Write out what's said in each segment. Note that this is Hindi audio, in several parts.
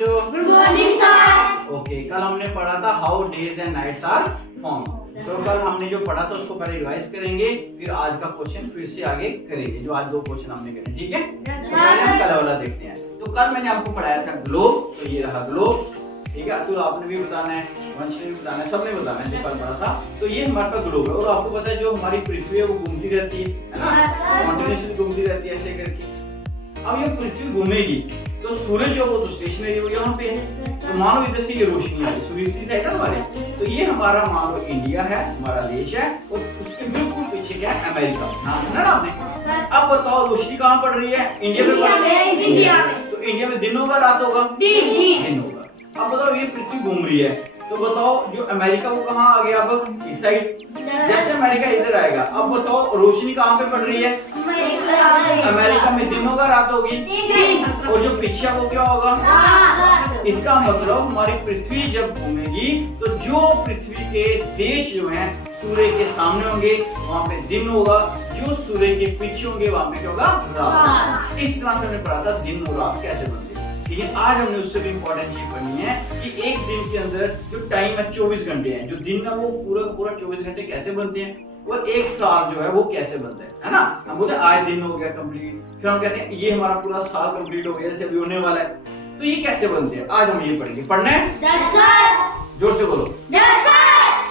बच्चों? Good morning sir. ओके, कल हमने पढ़ा था how days and nights are form. तो कल हमने जो पढ़ा था उसको पहले रिवाइज करेंगे, फिर आज का क्वेश्चन फिर से आगे करेंगे, जो आज 2 क्वेश्चन हमने करे, ठीक है? तो पहले हम कल वाला देखते हैं। तो कल मैंने आपको पढ़ाया था ग्लोब, तो ये रहा ग्लोब, ठीक है? तो आपने भी बताना है, वंश ने भी बताना है, सबने बताना है, जो कल पढ़ा था। तो ये हमारे पास ग्लोब है, और आपको पता है जो हमारी पृथ्वी है वो घूमती रहती है ना, कंटिन्यूअसली घूमती रहती है ऐसे करके। अब ये पृथ्वी घूमेगी तो सूरज जो वो तो स्टेशनरी वो यहाँ पे है। तो मानो इधर से ये रोशनी आ रही, सूर्य इसी साइड है हमारे, तो ये हमारा मानो इंडिया है, हमारा देश है, और उसके बिल्कुल पीछे क्या है? अमेरिका। नाम सुना ना आपने? अब बताओ रोशनी कहाँ पड़ रही है? इंडिया में पड़ रही है। इंडिया में। तो इंडिया में दिन होगा रात होगा? दिन होगा। अब बताओ ये पृथ्वी घूम रही है, तो बताओ जो अमेरिका वो कहाँ आ गया? अब इस साइड, जैसे अमेरिका इधर आएगा। अब बताओ रोशनी कहाँ पे पड़ रही है? अमेरिका में दिन होगा रात होगी? और जो पीछे वो क्या होगा? इसका मतलब हमारी पृथ्वी जब घूमेगी तो जो पृथ्वी के देश जो हैं सूर्य के सामने होंगे वहाँ पे दिन होगा, जो सूर्य के पीछे होंगे वहाँ पे क्या होगा? रात। इस तरह से हमने पढ़ा था दिन और रात कैसे बनते हैं। लेकिन आज हमने उससे भी इम्पोर्टेंट चीज पढ़नी है कि एक दिन के अंदर जो टाइम है 24 घंटे है, जो दिन है वो पूरा 24 घंटे कैसे बनते हैं, और एक साल जो है वो कैसे बनता है ना? हम बोलते हैं आज दिन हो गया कंप्लीट, फिर हम कहते हैं ये हमारा पूरा साल कंप्लीट हो गया, जैसे अभी होने वाला है। तो ये कैसे बनते हैं आज हम ये पढ़ेंगे। पढ़ना है? जोर से बोलो।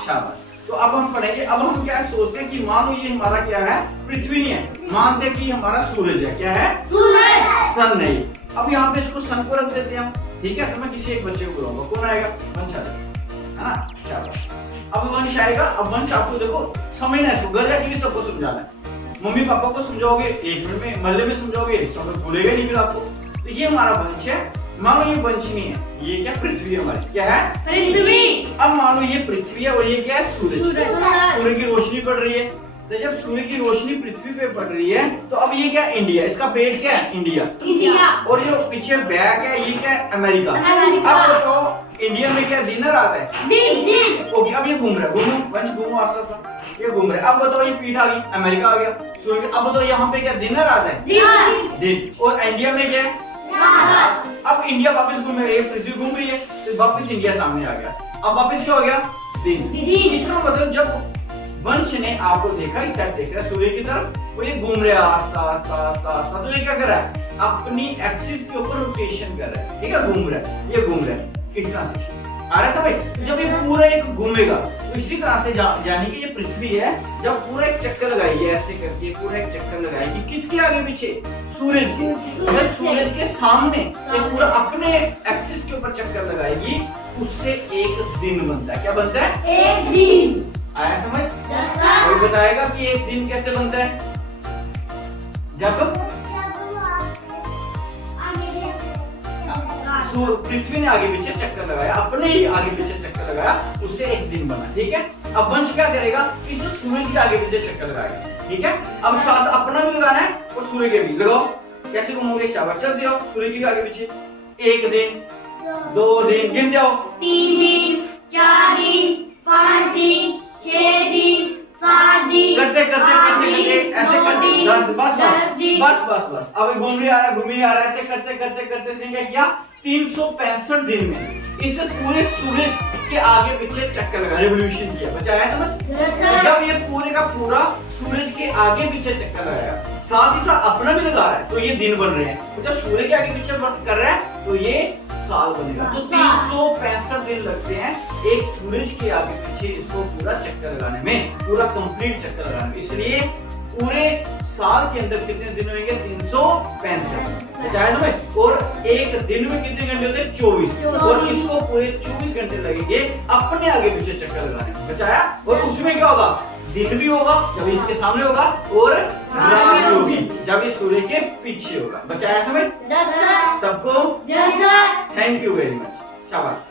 शाबाश। तो अब हम पढ़ेंगे। अब हम क्या सोचते हैं कि मानो ये हमारा क्या है? पृथ्वी नहीं है, मानते हैं कि हमारा सूरज है। क्या है? सूरज। सन नहीं। अब यहाँ पे इसको सन को रख देते हैं हम, ठीक है? तो मैं किसी एक बच्चे को बुलाऊंगा, कौन आएगा? वंश आएगा, है ना? शाबाश। अब वंश आएगा। अब वंश आपको देखो समझना है, घर जाके भी सबको समझाना है। मम्मी पापा को समझाओगे 1 मिनट में, मोहल्ले में समझाओगे तो भूलेगा नहीं फिर आपको। तो ये हमारा वंश है। मानो ये वंश नहीं है, ये क्या? पृथ्वी हमारी। क्या है? पृथ्वी। अब मानो ये पृथ्वी है और ये क्या है? सूरज। सूर्य की रोशनी पड़ रही है, तो जब सूर्य की रोशनी पृथ्वी पे पड़ रही है तो अब ये क्या? इंडिया। इसका पेज क्या है? इंडिया। और जो पीछे बैक है ये क्या है? अमेरिका। अब बताओ इंडिया में क्या दिन रात है? दिन। ओके, अब ये घूम रहा है, घूमो वंश घूमो आस्ते आस्ते, ये घूम रहा है। अब बताओ ये पीठ आ गई, अमेरिका आ गया सूर्य। अब बताओ यहाँ पे क्या दिन रात है? दिन। और इंडिया में क्या है? अब इंडिया वापस घूम रही है, पृथ्वी घूम रही है, तो वापस इंडिया सामने आ गया। अब वापस क्या हो गया? दिन। इसका मतलब जब वंश ने आपको देखा, इस साइड देख रहा है सूर्य की तरफ, वो ये घूम रहा है आस्ता आस्ता, तो ये क्या कर रहा है? अपनी एक्सिस के ऊपर रोटेशन कर रहा है, ठीक है? घूम रहा है, ये घूम रहा है किस तरह से? आ रहा था भाई? जब ये पूरा एक घूमेगा तो इसी तरह से यानी कि ये पृथ्वी है, जब पूरा एक चक्कर लगाएगी ऐसे करके, पूरा एक चक्कर लगाएगी किसके आगे पीछे? सूरज के। अगर सूरज के सामने ये पूरा अपने एक्सिस के ऊपर चक्कर लगाएगी, उससे एक दिन बनता है। क्या बनता है? एक दिन। आया समझ? कोई बताएगा कि एक दिन कैसे बनता है? जब पृथ्वी ने आगे पीछे चक्कर लगाया, अपने ही आगे पीछे चक्कर लगाया, उससे एक दिन बना, ठीक है? अब वंश क्या करेगा? इस सूरज के आगे पीछे चक्कर लगाएगा, ठीक है? अब साथ अपना भी लगाना है और सूर्य के भी लगाओ। कैसे घूमोगे? शाबाश, चल दियो सूर्य के भी आगे पीछे। 1 दिन, 2 दिन, गिन जाओ। 3 दिन, 4 दिन, 5 दिन, 6 दिन, 7 दिन, करते ऐसे करते 10। बस अब घूम रही आ रहा है, ऐसे करते इसने क्या किया? 365 दिन में इस पूरे सूरज के आगे पीछे चक्कर लगा, रिवॉल्यूशन किया। बच्चा आया समझ? जब ये पूरे का पूरा सूरज के आगे पीछे चक्कर लगाया, साथ ही साथ अपना भी लगा रहा है, तो ये दिन बन रहे हैं। तो जब सूर्य के आगे पीछे कर रहा है तो ये साल बनेगा। तो 365 दिन लगते हैं एक सूरज के आगे पीछे इसको पूरा चक्कर लगाने में, पूरा कंप्लीट चक्कर लगाने में। इसलिए पूरे साल के अंदर कितने दिन होंगे? 365। बचाया तुम्हें? और एक दिन में कितने घंटे होते हैं? 24। और इसको पूरे 24 घंटे लगेंगे अपने आगे पीछे चक्कर लगाने में। बचाया? और उसमें क्या होगा? दिन भी होगा जब इसके सामने होगा, और रात भी होगी जब ये सूर्य के पीछे होगा। बचाया समझ? सबको? Thank you very much. शाबाश।